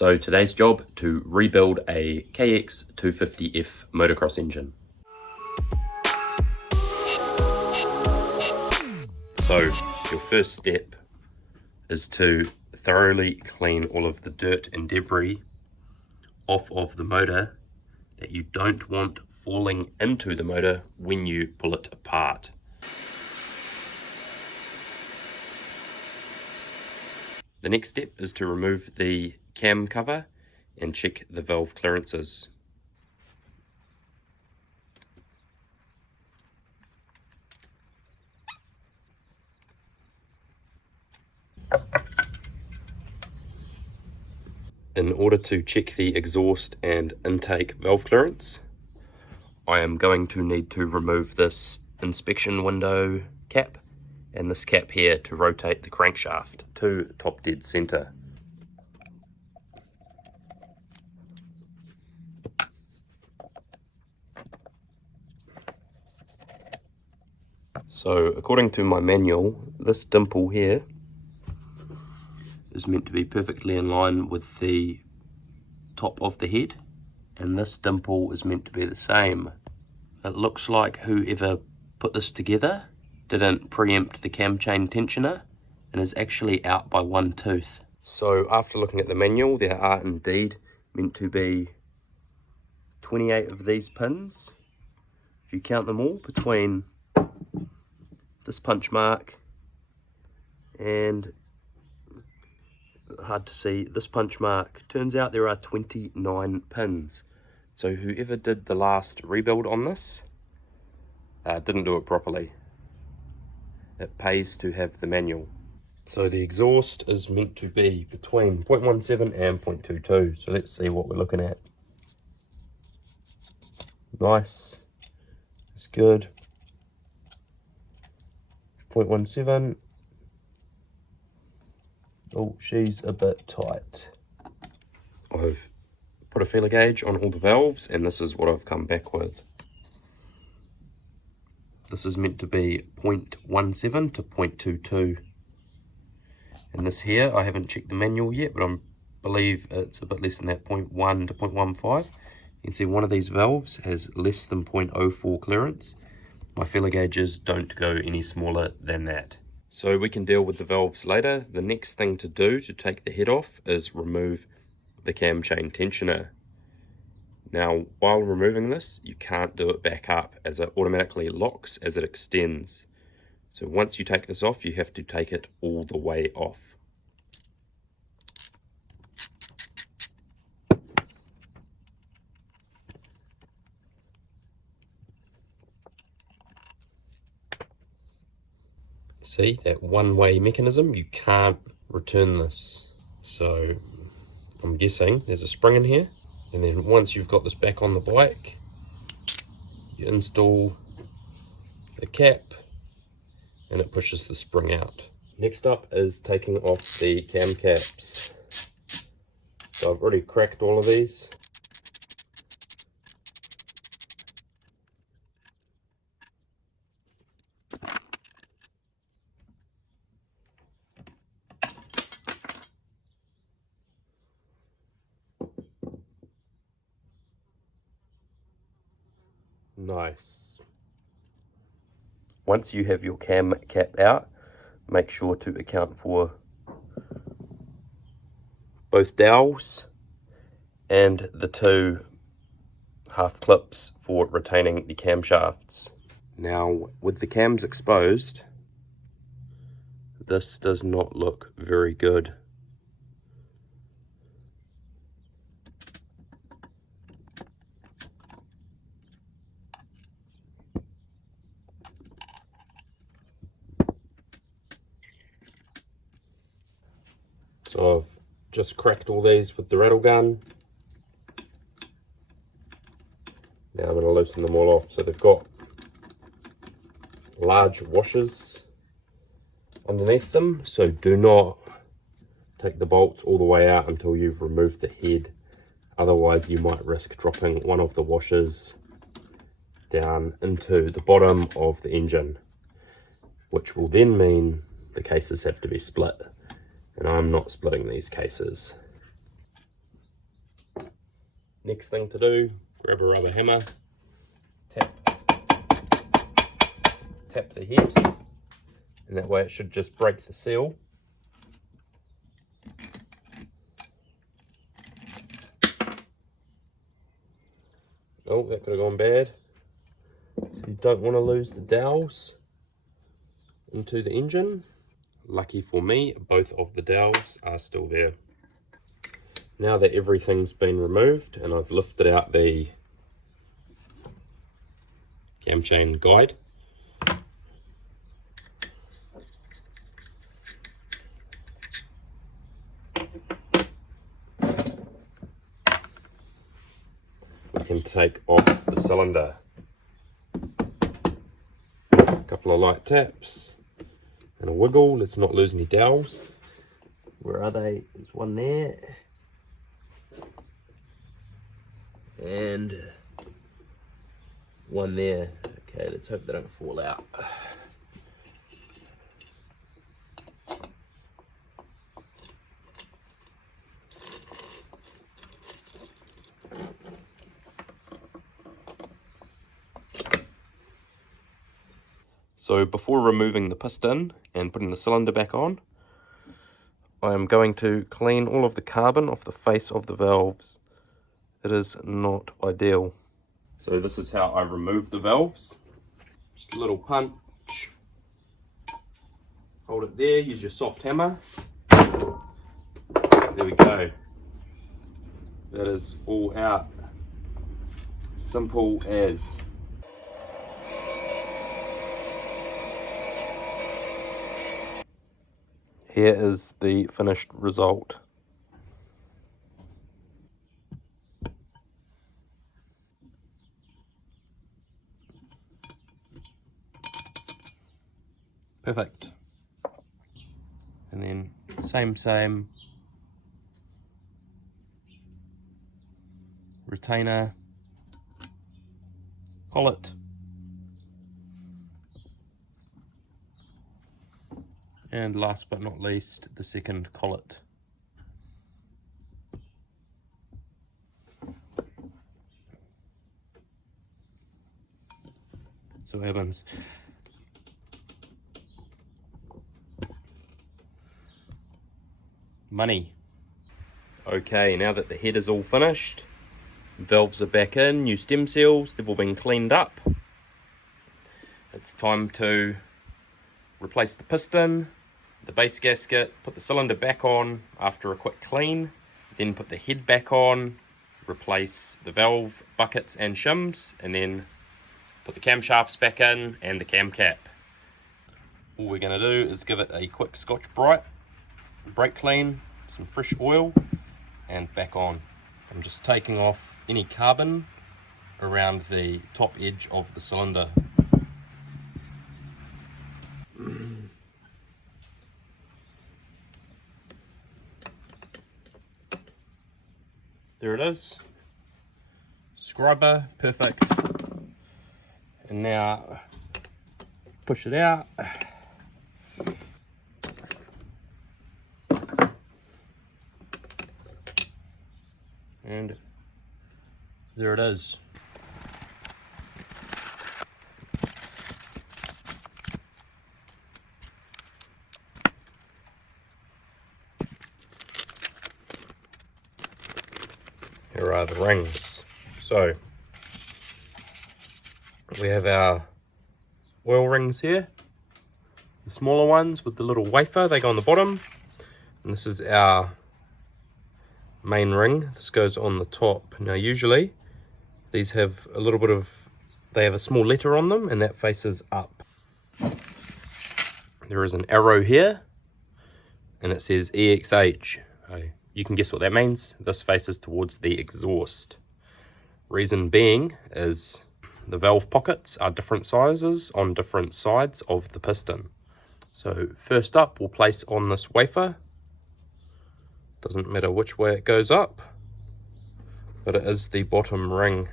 So today's job, to rebuild a KX250f motocross engine. So your first step is to thoroughly clean all of the dirt and debris off of the motor that you don't want falling into the motor when you pull it apart. The next step is to remove the cam cover and check the valve clearances. In order to check the exhaust and intake valve clearance, I am going to need to remove this inspection window cap and this cap here to rotate the crankshaft to top dead center. So according to my manual, this dimple here is meant to be perfectly in line with the top of the head, and this dimple is meant to be the same. It looks like whoever put this together didn't preempt the cam chain tensioner and is actually out by one tooth. So after looking at the manual, there are indeed meant to be 28 of these pins, if you count them all, between this punch mark and, hard to see, this punch mark. Turns out there are 29 pins. So whoever did the last rebuild on this didn't do it properly. It pays to have the manual. So the exhaust is meant to be between 0.17 and 0.22. So let's see what we're looking at. Nice. It's good. 0.17. Oh, she's a bit tight. I've put a feeler gauge on all the valves, and this is what I've come back with. This is meant to be 0.17 to 0.22. And this here, I haven't checked the manual yet, but I believe it's a bit less than that, 0.1 to 0.15. You can see one of these valves has less than 0.04 clearance. My feeler gauges don't go any smaller than that. So we can deal with the valves later. The next thing to do to take the head off is remove the cam chain tensioner. Now, while removing this, you can't do it back up as it automatically locks as it extends. So once you take this off, you have to take it all the way off. See, that one-way mechanism, you can't return this. So I'm guessing there's a spring in here, and then once you've got this back on the bike, you install the cap and it pushes the spring out. Next up is taking off the cam caps. So I've already cracked all of these. Nice. Once you have your cam cap out, make sure to account for both dowels and the two half clips for retaining the camshafts. Now, with the cams exposed, this does not look very good. So I've just cracked all these with the rattle gun. Now I'm going to loosen them all off. So they've got large washers underneath them, so do not take the bolts all the way out until you've removed the head. Otherwise you might risk dropping one of the washers down into the bottom of the engine, which will then mean the cases have to be split, and I'm not splitting these cases. Next thing to do, grab a rubber hammer, tap the head, and that way it should just break the seal. Oh, that could have gone bad. So you don't want to lose the dowels into the engine. Lucky for me, both of the dowels are still there. Now that everything's been removed and I've lifted out the cam chain guide, we can take off the cylinder. A couple of light taps and a wiggle. Let's not lose any dowels. Where are they? There's one there. And one there. Okay, let's hope they don't fall out. So before removing the piston and putting the cylinder back on, I am going to clean all of the carbon off the face of the valves. It is not ideal. So this is how I remove the valves. Just a little punch. Hold it there, use your soft hammer. There we go. That is all out. Simple as. Here is the finished result. Perfect. And then same retainer, collet, and last but not least, the second collet. So what happens? Money. Okay, now that the head is all finished, valves are back in, new stem seals, they've all been cleaned up. It's time to replace the piston, the base gasket, put the cylinder back on after a quick clean, then put the head back on, replace the valve buckets and shims, and then put the camshafts back in and the cam cap. All we're going to do is give it a quick Scotch-Brite, brake clean, some fresh oil, and back on. I'm just taking off any carbon around the top edge of the cylinder. There it is. Scrubber, perfect. And now push it out. And there it is. Here are the rings. So we have our oil rings here, the smaller ones with the little wafer, they go on the bottom, and this is our main ring. This goes on the top. Now usually these have a little bit of, they have a small letter on them, and that faces up. There is an arrow here and it says EXH. You can guess what that means. This faces towards the exhaust. Reason being is the valve pockets are different sizes on different sides of the piston. So first up, we'll place on this wafer. Doesn't matter which way it goes up, but it is the bottom ring.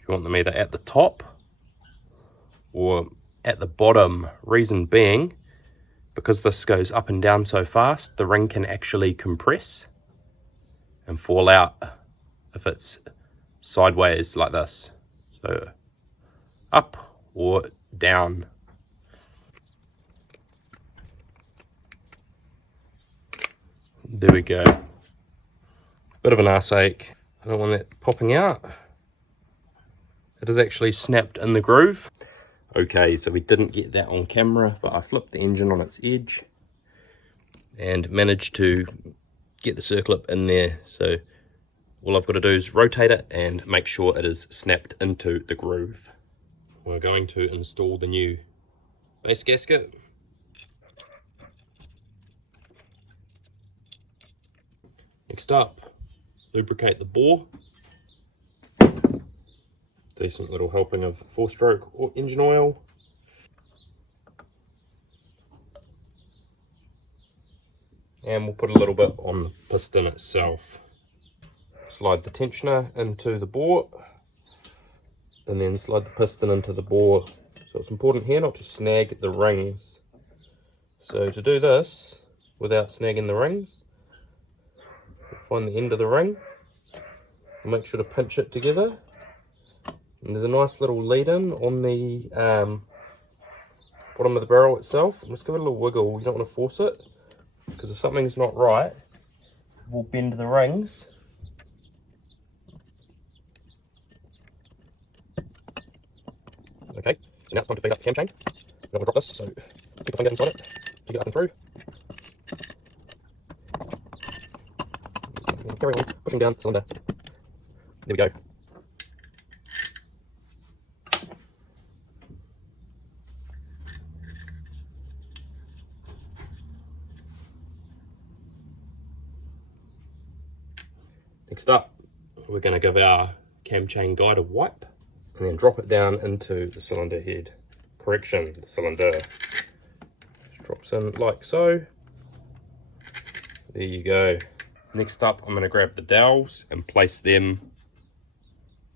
You want them either at the top or at the bottom. Reason being, because this goes up and down so fast, the ring can actually compress and fall out if it's sideways like this. So up or down. There we go. Bit of an arse ache. I don't want that popping out. It is actually snapped in the groove. Okay, so we didn't get that on camera, but I flipped the engine on its edge and managed to get the circlip in there. So all I've got to do is rotate it and make sure it is snapped into the groove. We're going to install the new base gasket. Next up, lubricate the bore. Decent little helping of 4-stroke engine oil. And we'll put a little bit on the piston itself. Slide the tensioner into the bore, and then slide the piston into the bore. So it's important here not to snag the rings. So to do this without snagging the rings, find the end of the ring and make sure to pinch it together. And there's a nice little lead-in on the bottom of the barrel itself. And just give it a little wiggle. You don't want to force it, because if something's not right, we'll bend the rings. Okay, so now it's time to feed up the cam chain. You don't want to drop this, so keep a finger inside it to get it up and through. And carry on pushing down the cylinder. There we go. Next up, we're going to give our cam chain guide a wipe and then drop it down into the cylinder head. Correction, the cylinder. Just drops in like so. There you go. Next up, I'm going to grab the dowels and place them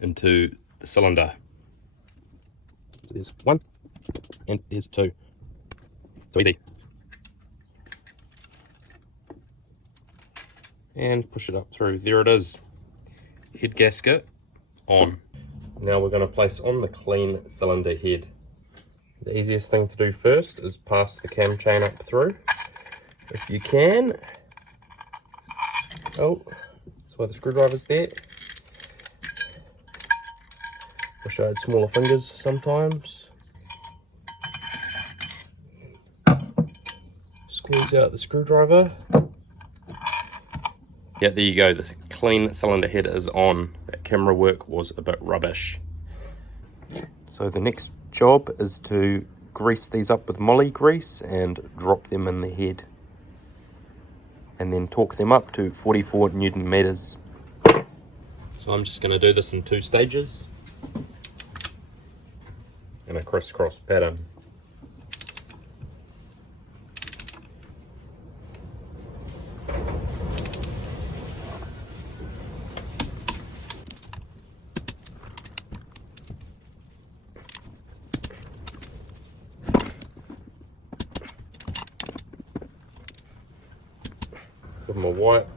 into the cylinder. So there's one and there's two. So easy. And push it up through. There it is. Head gasket on. Now we're going to place on the clean cylinder head. The easiest thing to do first is pass the cam chain up through, if you can. Oh, that's why the screwdriver's there. Wish I had smaller fingers sometimes. Squeeze out the screwdriver. Yeah, there you go, the clean cylinder head is on. That camera work was a bit rubbish. So the next job is to grease these up with molly grease and drop them in the head. And then torque them up to 44 Newton meters. So I'm just going to do this in 2 stages. In a crisscross pattern. Give them a wipe,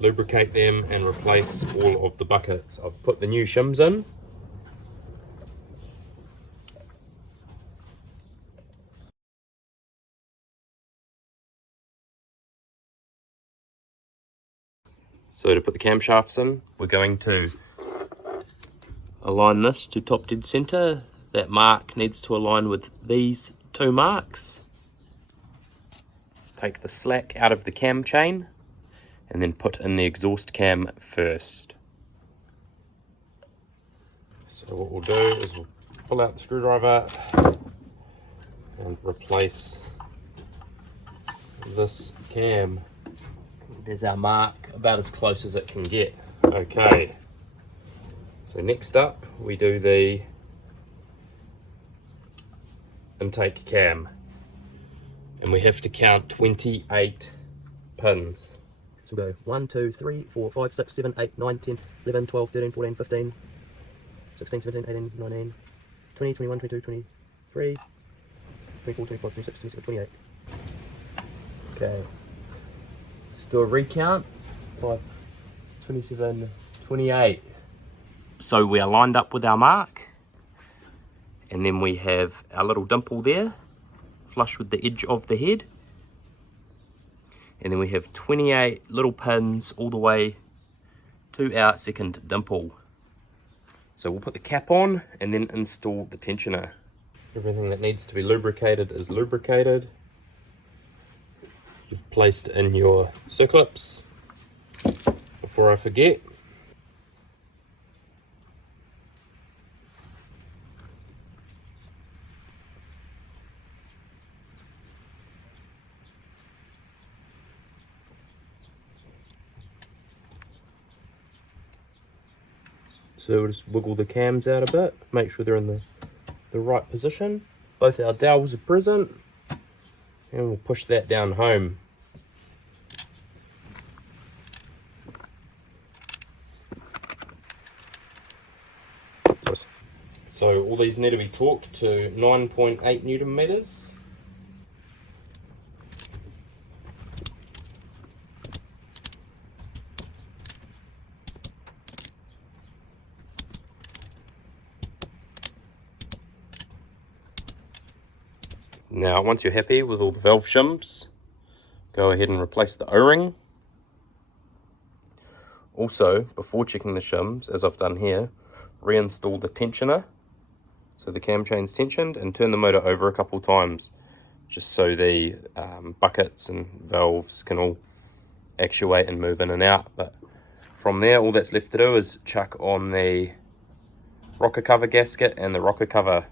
lubricate them and replace all of the buckets. I've put the new shims in. So to put the camshafts in, we're going to align this to top dead center. That mark needs to align with these 2 marks. Take the slack out of the cam chain and then put in the exhaust cam first. So what we'll do is we'll pull out the screwdriver and replace this cam. There's our mark, about as close as it can get. Okay, so next up we do the intake cam. And we have to count 28 pins. So we'll go 1, 2, 3, 4, 5, 6, 7, 8, 9, 10, 11, 12, 13, 14, 15, 16, 17, 18, 19, 20, 21, 22, 23, 3, 24, 25, 26, 27, 28. Okay. Let's do a recount. 5, 27, 28. So we are lined up with our mark. And then we have our little dimple there, flush with the edge of the head. And then we have 28 little pins all the way to our second dimple. So we'll put the cap on and then install the tensioner. Everything that needs to be lubricated is lubricated. You've placed in your circlips. Before I forget, so we'll just wiggle the cams out a bit, make sure they're in the right position. Both our dowels are present, and we'll push that down home. So all these need to be torqued to 9.8 Newton meters. Now, once you're happy with all the valve shims, go ahead and replace the O-ring. Also, before checking the shims, as I've done here, reinstall the tensioner. So the cam chain's tensioned, and turn the motor over a couple times, just so the buckets and valves can all actuate and move in and out. But from there, all that's left to do is chuck on the rocker cover gasket and the rocker cover